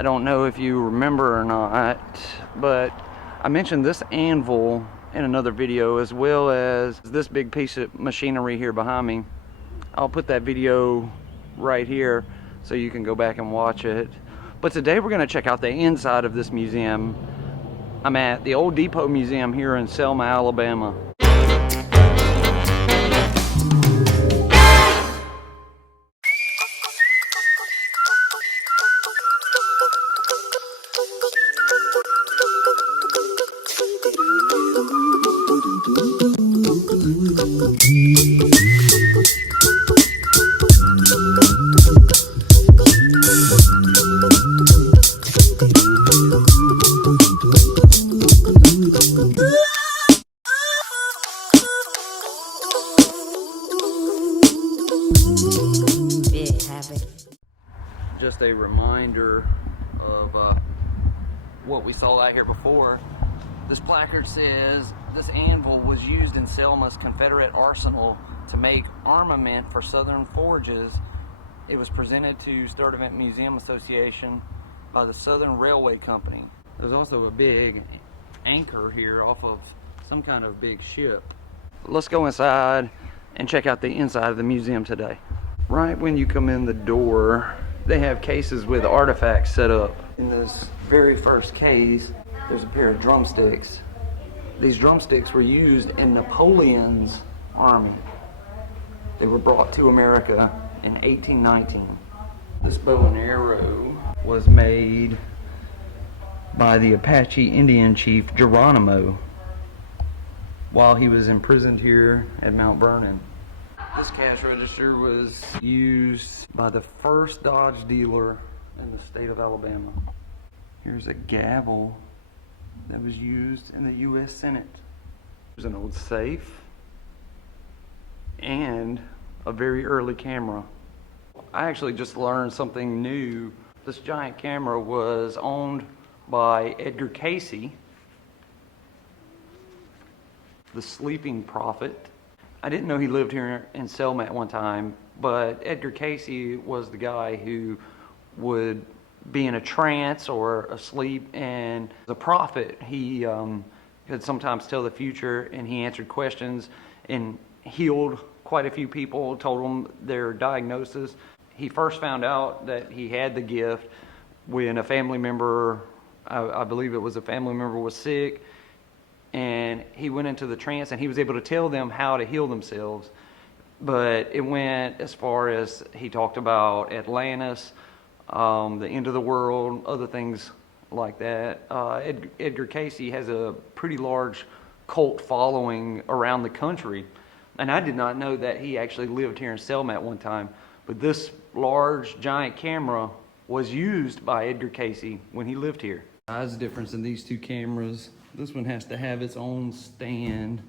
I don't know if you remember or not, but I mentioned this anvil in another video, as well as this big piece of machinery here behind me. I'll put that video right here so you can go back and watch it. But today we're going to check out the inside of this museum. I'm at the Old Depot Museum here in Selma, Alabama. Just a reminder of what we saw out here before. This placard says this anvil was used in Selma's Confederate arsenal to make armament for Southern forges. It was presented to Sturdivant Museum Association by the Southern Railway Company. There's also a big anchor here off of some kind of big ship. Let's go inside and check out the inside of the museum today. Right when you come in the door, they have cases with artifacts set up. In this very first case, there's a pair of drumsticks. These drumsticks were used in Napoleon's army. They were brought to America in 1819. This bow and arrow was made by the Apache Indian chief Geronimo while he was imprisoned here at Mount Vernon. This cash register was used by the first Dodge dealer in the state of Alabama. Here's a gavel that was used in the U.S. Senate. There's an old safe and a very early camera. I actually just learned something new. This giant camera was owned by Edgar Cayce, the sleeping prophet. I didn't know he lived here in Selma at one time, but Edgar Cayce was the guy who would be in a trance or asleep, and the prophet, he could sometimes tell the future, and he answered questions and healed quite a few people, told them their diagnosis. He first found out that he had the gift when a family member, I believe it was a family member, was sick, and he went into the trance and he was able to tell them how to heal themselves. But it went as far as he talked about Atlantis, the end of the world, other things like that. Edgar Cayce has a pretty large cult following around the country, and I did not know that he actually lived here in Selma at one time. But this large giant camera was used by Edgar Cayce when he lived here. Size difference in these two cameras. This one has to have its own stand.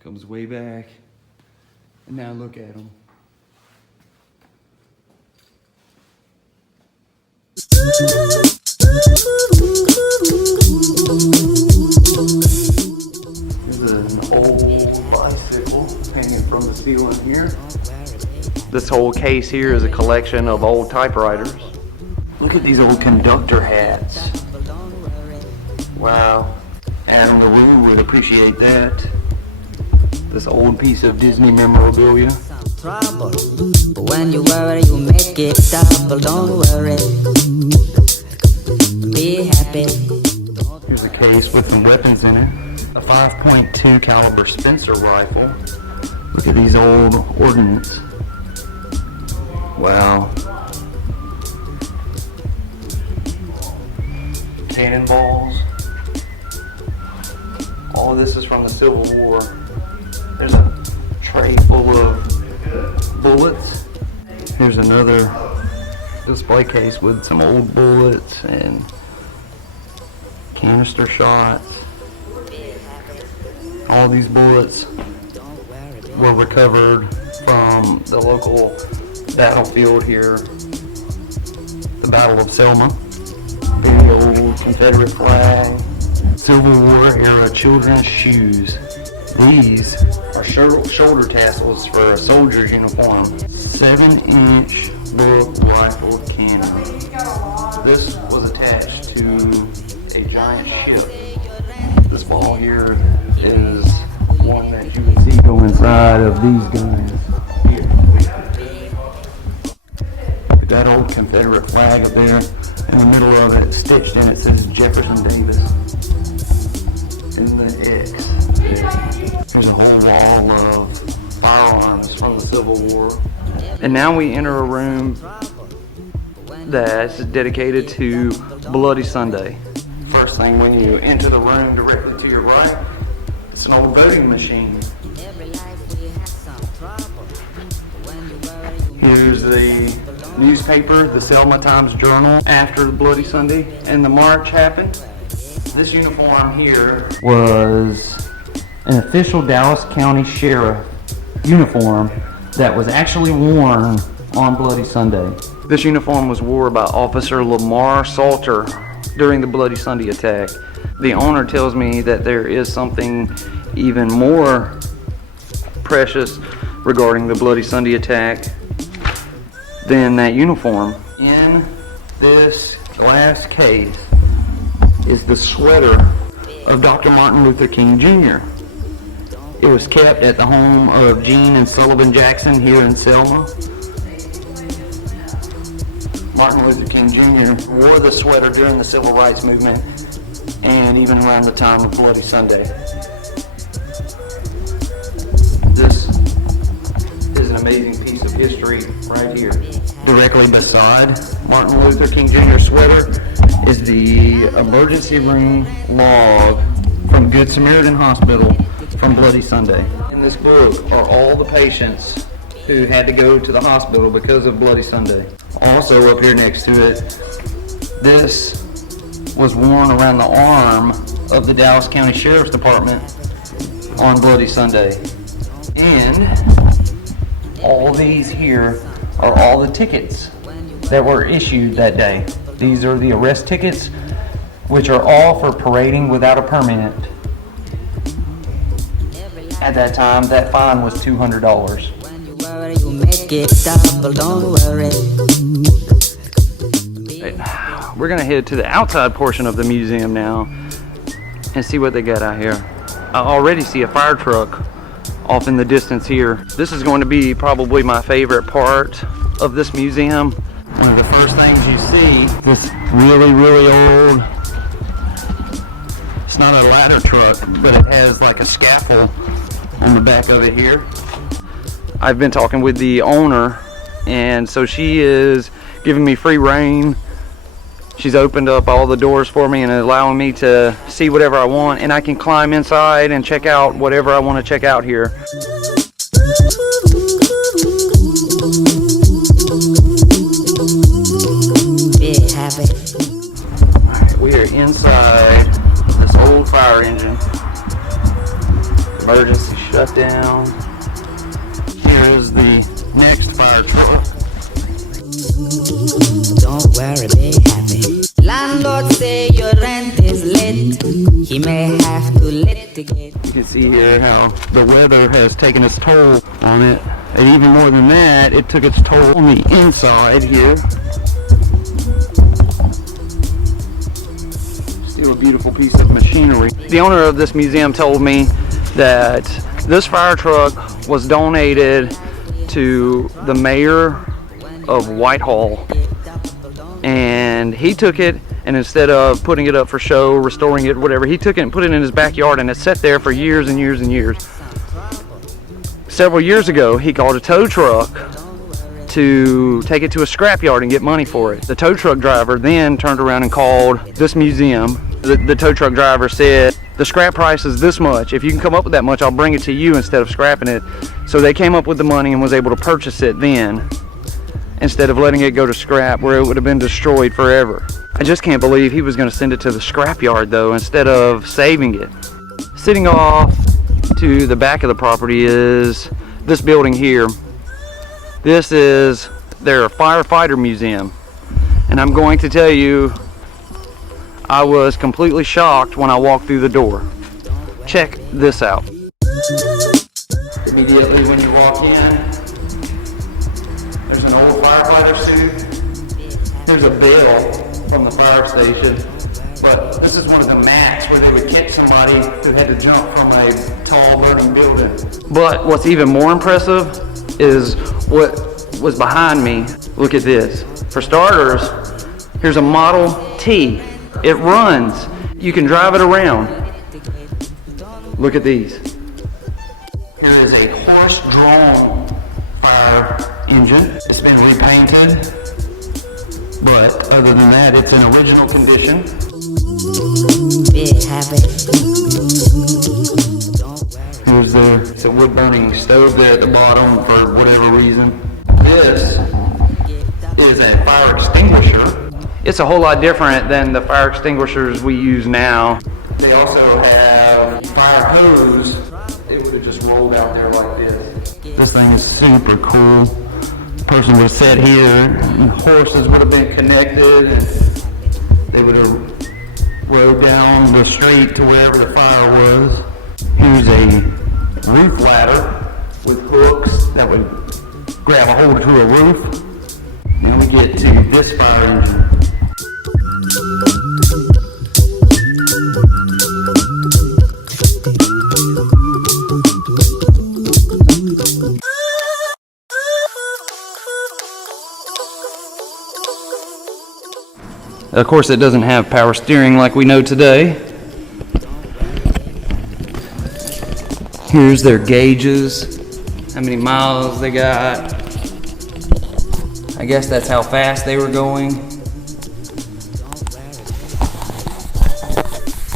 Comes way back. And now look at them. There's an old bicycle hanging from the ceiling here. This whole case here is a collection of old typewriters. Look at these old conductor hats. Wow, Adam the Loon would appreciate that. This old piece of Disney memorabilia. Trouble, but when you worry, you make it double. Don't worry, be happy. Here's a case with some weapons in it. A 5.2 caliber Spencer rifle. Look at these old ordnance. Wow. Cannonballs. All of this is from the Civil War. There's a tray full of bullets. Here's another display case with some old bullets and canister shots. All these bullets were recovered from the local battlefield here, the Battle of Selma. The old Confederate flag, Civil War era children's shoes. These are shoulder tassels for a soldier's uniform. 7-inch book, rifle, cannon. This was attached to a giant ship. This ball here is one that you can see go inside of these guys here. That old Confederate flag up there in the middle of it, stitched in it, says Jefferson Davis. And the X. There's a whole wall of firearms from the Civil War. And now we enter a room that's dedicated to Bloody Sunday. First thing when you enter the room, directly to your right, it's an old voting machine. Here's the newspaper, the Selma Times-Journal, after the Bloody Sunday and the march happened. This uniform here was an official Dallas County Sheriff uniform that was actually worn on Bloody Sunday. This uniform was worn by Officer Lamar Salter during the Bloody Sunday attack. The owner tells me that there is something even more precious regarding the Bloody Sunday attack than that uniform. In this glass case is the sweater of Dr. Martin Luther King Jr. It was kept at the home of Gene and Sullivan Jackson here in Selma. Martin Luther King Jr. wore the sweater during the Civil Rights Movement and even around the time of Bloody Sunday. This is an amazing piece of history right here. Directly beside Martin Luther King Jr. sweater is the emergency room log from Good Samaritan Hospital from Bloody Sunday. In this book are all the patients who had to go to the hospital because of Bloody Sunday. Also up here next to it, this was worn around the arm of the Dallas County Sheriff's Department on Bloody Sunday. And all these here are all the tickets that were issued that day. These are the arrest tickets, which are all for parading without a permit. At that time, that fine was $200. You make it double, don't worry. We're gonna head to the outside portion of the museum now and see what they got out here. I already see a fire truck off in the distance here. This is going to be probably my favorite part of this museum. One of the first things you see, this really, really old, it's not a ladder truck, but it has like a scaffold on the back of it here. I've been talking with the owner, and so she is giving me free reign. She's opened up all the doors for me and allowing me to see whatever I want, and I can climb inside and check out whatever I want to check out here. Alright, we are inside this old fire engine. Emergency shutdown. Here's the next fire truck. Don't worry, be happy. Landlord say your rent is late. He may have to litigate. You can see here how the weather has taken its toll on it. And even more than that, it took its toll on the inside here. Still a beautiful piece of machinery. The owner of this museum told me that this fire truck was donated to the mayor of Whitehall, and he took it, and instead of putting it up for show, restoring it, whatever, he took it and put it in his backyard, and it sat there for years and years and years. Several years ago, he called a tow truck to take it to a scrapyard and get money for it. The tow truck driver then turned around and called this museum. The tow truck driver said, the scrap price is this much. If you can come up with that much, I'll bring it to you instead of scrapping it. So they came up with the money and was able to purchase it then, instead of letting it go to scrap where it would have been destroyed forever. I just can't believe he was going to send it to the scrapyard though, instead of saving it. Sitting off to the back of the property is this building here. This is their firefighter museum. And I'm going to tell you, I was completely shocked when I walked through the door. Check this out. Immediately when you walk in, there's an old firefighter Here's a bell from the fire station. But this is one of the mats where they would catch somebody who had to jump from a tall burning building. But what's even more impressive is what was behind me. Look at this. For starters, here's a Model T. It runs. You can drive it around. Look at these. Here is a horse-drawn fire engine. It's been repainted, but other than that, it's in original condition. Here's it's a wood-burning stove there at the bottom for whatever reason. This is a fire extinguisher. It's a whole lot different than the fire extinguishers we use now. They also have fire hose. It would have just rolled out there like this. This thing is super cool. The person would have sat here, and horses would have been connected, and they would have rode down the street to wherever the fire was. Here's a roof ladder with hooks that would grab a hold to a roof. Then we get to this fire engine. Of course, it doesn't have power steering like we know today. Here's their gauges, how many miles they got. I guess that's how fast they were going.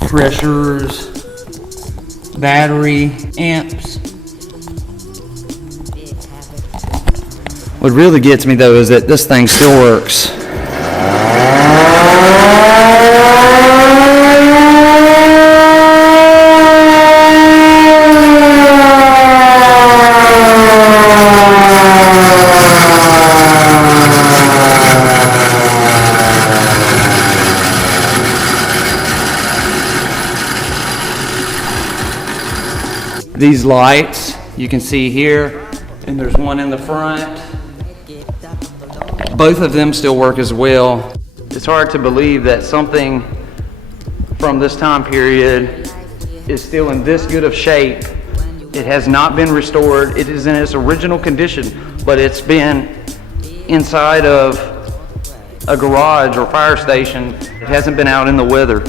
Pressures, battery, amps. What really gets me though is that this thing still works. These lights you can see here, and there's one in the front. Both of them still work as well. It's hard to believe that something from this time period is still in this good of shape. It has not been restored. It is in its original condition, but it's been inside of a garage or fire station. It hasn't been out in the weather.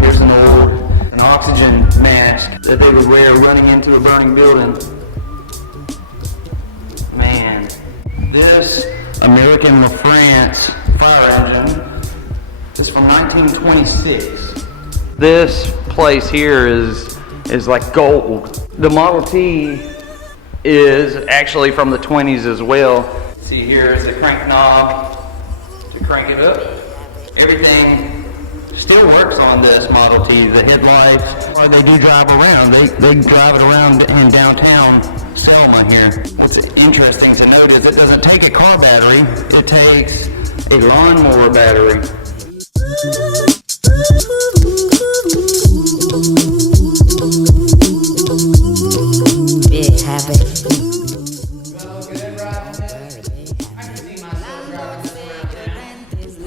Here's an oxygen mask that they would wear running into a burning building. Man, this American LaFrance fire engine is from 1926. This place here is like gold. The Model T is actually from the 20s as well. See, here is the crank knob to crank it up. Everything still works on this Model T. The headlights, or they do drive around. They drive it around in downtown Selma here. What's interesting to note is it doesn't take a car battery. It takes a lawnmower battery.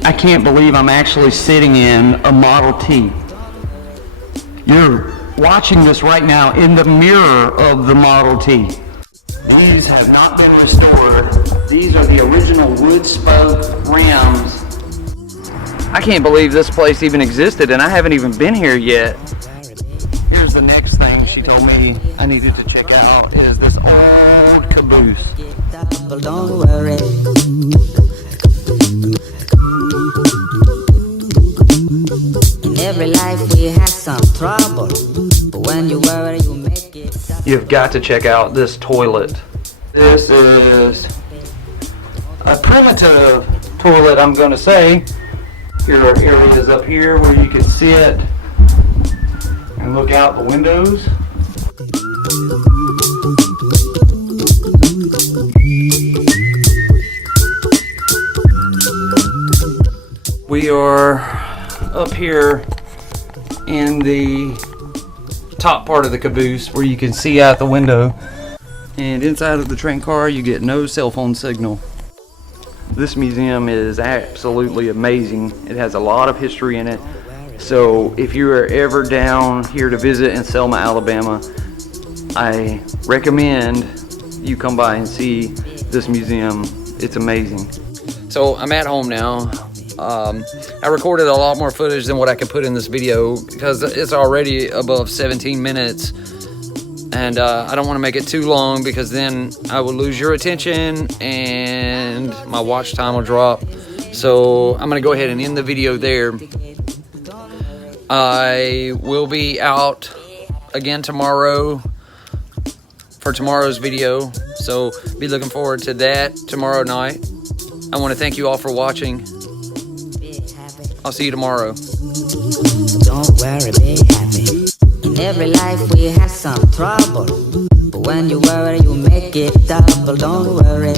I can't believe I'm actually sitting in a Model T. You're watching this right now in the mirror of the Model T. These have not been restored. These are the original wood spoke rims. I can't believe this place even existed, and I haven't even been here yet. Here's the next thing she told me I needed to check out is this old caboose. Don't worry. In every life we have some trouble, but when you worry you make it. You've got to check out this toilet. This is a primitive toilet, I'm going to say. Here are areas up here where you can sit and look out the windows. We are up here in the top part of the caboose where you can see out the window. And inside of the train car you get no cell phone signal. This museum is absolutely amazing. It has a lot of history in it. So if you are ever down here to visit in Selma, Alabama, I recommend you come by and see this museum. It's amazing. So I'm at home now. I recorded a lot more footage than what I could put in this video because it's already above 17 minutes, and I don't want to make it too long because then I will lose your attention and my watch time will drop. So I'm gonna go ahead and end the video there. I will be out again tomorrow for tomorrow's video, so be looking forward to that tomorrow night. I want to thank you all for watching. I'll see you tomorrow. Don't worry, be happy. In every life we have some trouble, but when you worry you make it double. Don't worry.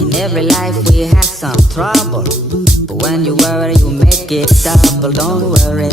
In every life we have some trouble, but when you worry you make it double. Don't worry.